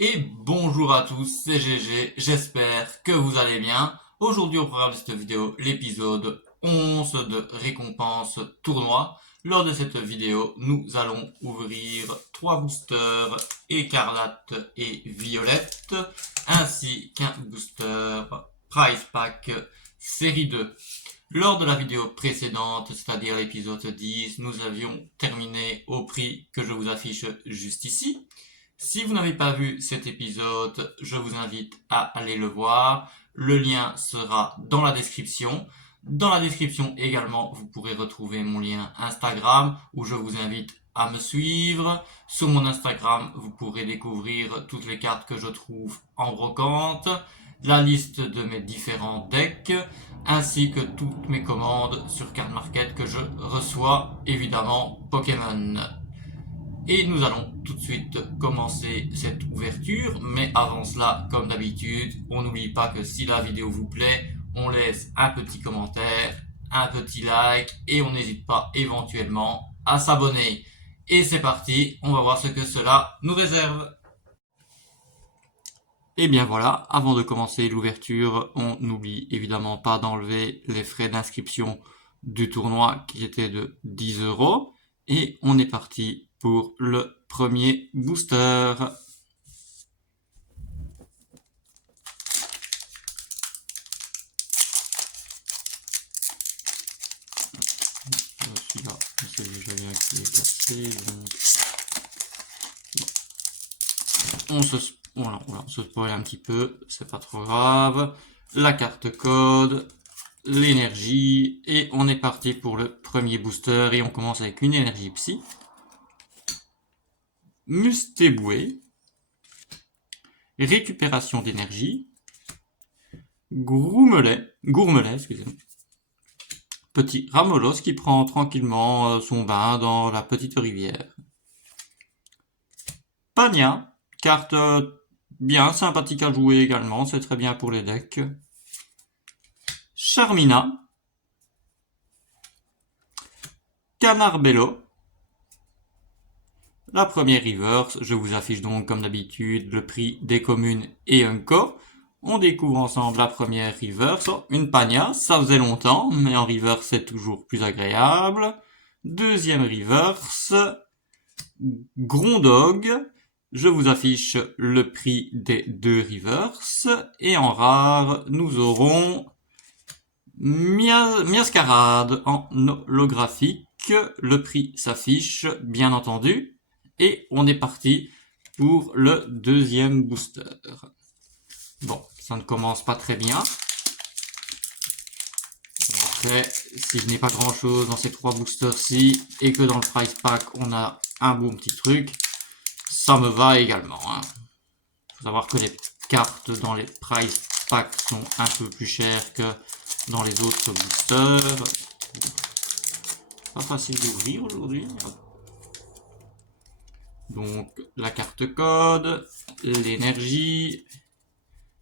Et bonjour à tous, c'est GG, j'espère que vous allez bien. Aujourd'hui au programme de cette vidéo, l'épisode 11 de récompense tournoi. Lors de cette vidéo, nous allons ouvrir 3 boosters écarlate et violette, ainsi qu'un booster prize pack série 2. Lors de la vidéo précédente, c'est-à-dire l'épisode 10, nous avions terminé au prix que je vous affiche juste ici. Si vous n'avez pas vu cet épisode, je vous invite à aller le voir. Le lien sera dans la description. Dans la description également, vous pourrez retrouver mon lien Instagram où je vous invite à me suivre. Sur mon Instagram, vous pourrez découvrir toutes les cartes que je trouve en brocante, la liste de mes différents decks, ainsi que toutes mes commandes sur Card Market que je reçois, évidemment Pokémon. Et nous allons tout de suite commencer cette ouverture, mais avant cela, comme d'habitude, on n'oublie pas que si la vidéo vous plaît, on laisse un petit commentaire, un petit like, et on n'hésite pas éventuellement à s'abonner. Et c'est parti, on va voir ce que cela nous réserve. Et bien voilà, avant de commencer l'ouverture, on n'oublie évidemment pas d'enlever les frais d'inscription du tournoi qui étaient de 10 €. Et on est parti pour le premier booster. Celui-là, c'est déjà bien qui est cassé. Donc... on se spoil un petit peu, c'est pas trop grave. La carte code, l'énergie, et on est parti pour le premier booster, et on commence avec une énergie psy. Mustéboué, récupération d'énergie, gourmelet, excusez-moi. Petit Ramolos qui prend tranquillement son bain dans la petite rivière. Pania, carte bien sympathique à jouer également, c'est très bien pour les decks. Charmina, Canarbello, la première reverse, je vous affiche donc comme d'habitude le prix des communes et un co. On découvre ensemble la première reverse, une Pania, ça faisait longtemps, mais en reverse c'est toujours plus agréable. Deuxième reverse, Grondog, je vous affiche le prix des deux reverse, et en rare, nous aurons Miascarade en holographique, le prix s'affiche bien entendu, et on est parti pour le deuxième booster. Bon, ça ne commence pas très bien. Après, si je n'ai pas grand chose dans ces trois boosters-ci, et que dans le prize pack on a un bon petit truc, ça me va également. Faut savoir que les cartes dans les prize packs sont un peu plus chères que dans les autres boosters. Pas facile d'ouvrir aujourd'hui. Donc la carte code, l'énergie,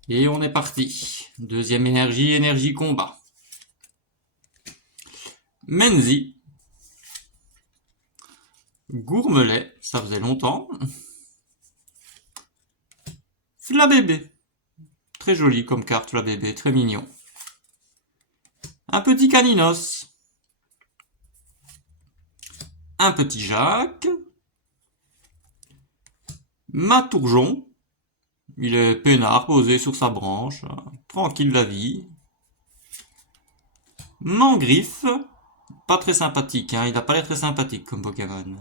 et on est parti. Deuxième énergie, énergie combat. Menzi, Gourmelet, ça faisait longtemps. Flabébé, très joli comme carte Flabébé, très mignon. Un petit Caninos, un petit Jacques, Matourjon, il est peinard, posé sur sa branche, tranquille la vie. Mangriffe, pas très sympathique, il n'a pas l'air très sympathique comme Pokémon.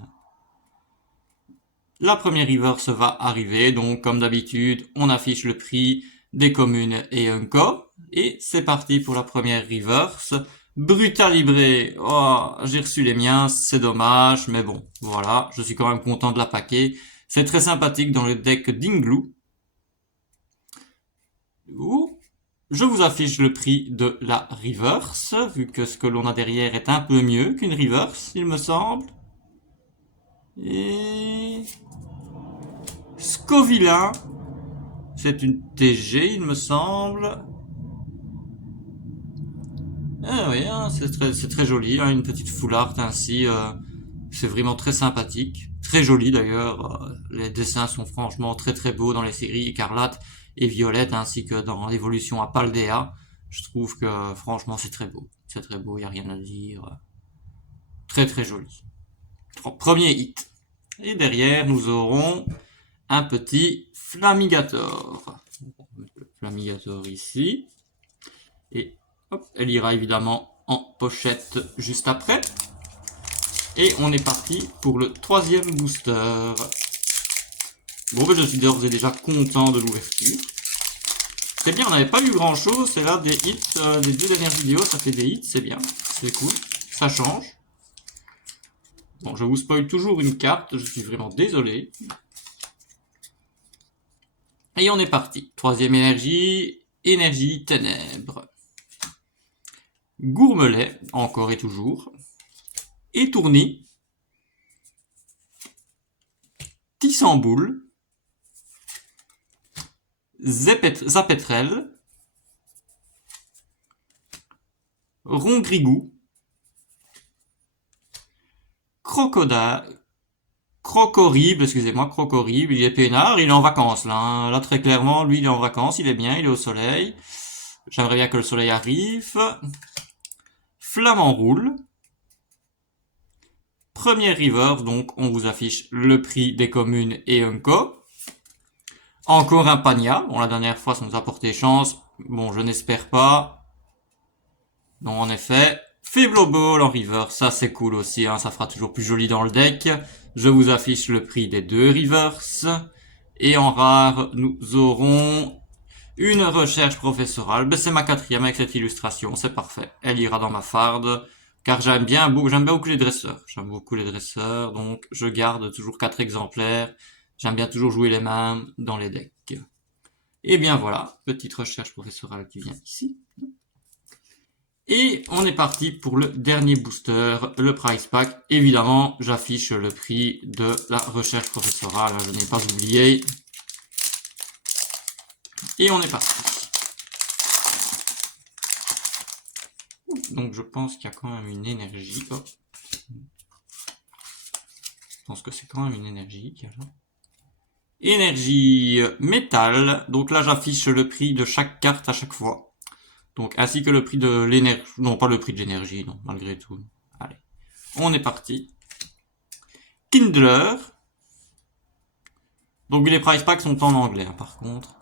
La première reverse va arriver, donc comme d'habitude, on affiche le prix des communes et un co. Et c'est parti pour la première reverse. Brutalibré, oh, j'ai reçu les miens, c'est dommage, mais bon, voilà, je suis quand même content de la paquer. C'est très sympathique dans le deck d'Ingloo. Je vous affiche le prix de la reverse, vu que ce que l'on a derrière est un peu mieux qu'une reverse, il me semble. Et... Scovilla, c'est une TG, il me semble. Ah oui, c'est très joli, une petite full art ainsi, c'est vraiment très sympathique, très joli d'ailleurs. Les dessins sont franchement très très beaux dans les séries Écarlate et Violette, ainsi que dans l'évolution à Paldea. Je trouve que franchement c'est très beau. C'est très beau, il n'y a rien à dire. Très très joli. Premier hit. Et derrière, nous aurons un petit Flamigator. On va mettre le Flamigator ici. Et hop, elle ira évidemment en pochette juste après. Et on est parti pour le troisième booster. Bon, ben je suis d'ores et déjà content de l'ouverture. C'est bien, on n'avait pas eu grand chose. C'est là des hits, les 2 dernières vidéos, ça fait des hits, c'est bien. C'est cool, ça change. Bon, je vous spoil toujours une carte, je suis vraiment désolé. Et on est parti. Troisième énergie, énergie ténèbres. Gourmelet, encore et toujours. Étourni. Tissamboule. Zapetrel. Rongrigou. Crocorible, excusez-moi, Crocorible, il est peinard, il est en vacances là. Hein. Là, très clairement, lui, il est en vacances, il est bien, il est au soleil. J'aimerais bien que le soleil arrive. Flamand roule. Premier river, donc on vous affiche le prix des communes et Unco. Encore un Pagna. Bon, la dernière fois, ça nous a porté chance. Bon, je n'espère pas. Non, en effet. Faible Ball en river, ça c'est cool aussi, hein, ça fera toujours plus joli dans le deck. Je vous affiche le prix des 2 rivers. Et en rare, nous aurons une recherche professorale. Ben, c'est ma 4e avec cette illustration, c'est parfait. Elle ira dans ma farde, car j'aime bien beaucoup les dresseurs. J'aime beaucoup les dresseurs, donc je garde toujours 4 exemplaires. J'aime bien toujours jouer les mêmes dans les decks. Et bien voilà, petite recherche professorale qui vient ici. Et on est parti pour le dernier booster, le prize pack. Évidemment, j'affiche le prix de la recherche professorale, je n'ai pas oublié. Et on est parti. Donc je pense qu'il y a quand même une énergie. Oh. Je pense que c'est quand même une énergie qu'il y a là. Énergie métal. Donc là, j'affiche le prix de chaque carte à chaque fois. Donc, ainsi que le prix de l'énergie. Non, pas le prix de l'énergie, non, malgré tout. Allez. On est parti. Kindler. Donc, les price packs sont en anglais, hein, par contre.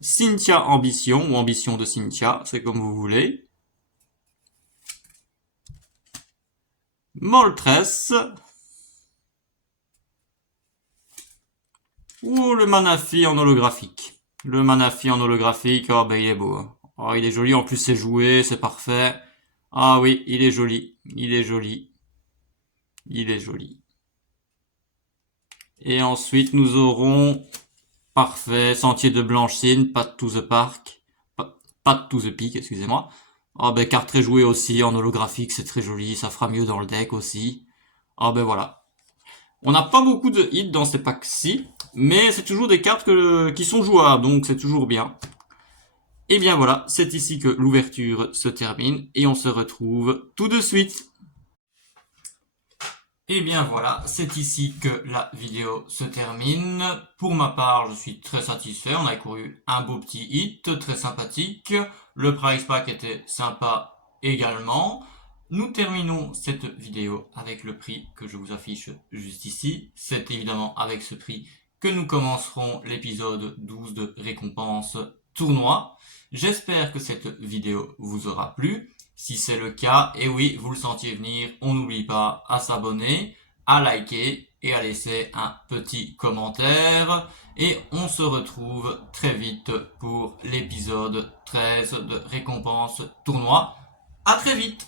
Cynthia Ambition, ou Ambition de Cynthia, c'est comme vous voulez. Moltres. Ou le Manaphy en holographique. Le Manaphy en holographique, oh ben il est beau. Hein. Oh, il est joli, en plus c'est joué, c'est parfait. Ah oui, il est joli, il est joli. Il est joli. Et ensuite nous aurons, parfait, Sentier de Blanchine, Path to the Park, Path to the Peak, excusez-moi. Ah ben carte très jouée aussi, en holographique, c'est très joli, ça fera mieux dans le deck aussi. Ah ben voilà. On n'a pas beaucoup de hits dans ces packs-ci, mais c'est toujours des cartes qui sont jouables, donc c'est toujours bien. Et bien voilà, c'est ici que l'ouverture se termine, et on se retrouve tout de suite. Et bien voilà, c'est ici que la vidéo se termine. Pour ma part, je suis très satisfait, on a couru un beau petit hit, très sympathique. Le prize pack était sympa également. Nous terminons cette vidéo avec le prix que je vous affiche juste ici. C'est évidemment avec ce prix que nous commencerons l'épisode 12 de récompense tournoi. J'espère que cette vidéo vous aura plu. Si c'est le cas, et oui, vous le sentiez venir, on n'oublie pas à s'abonner, à liker et à laisser un petit commentaire. Et on se retrouve très vite pour l'épisode 13 de récompense tournoi. À très vite!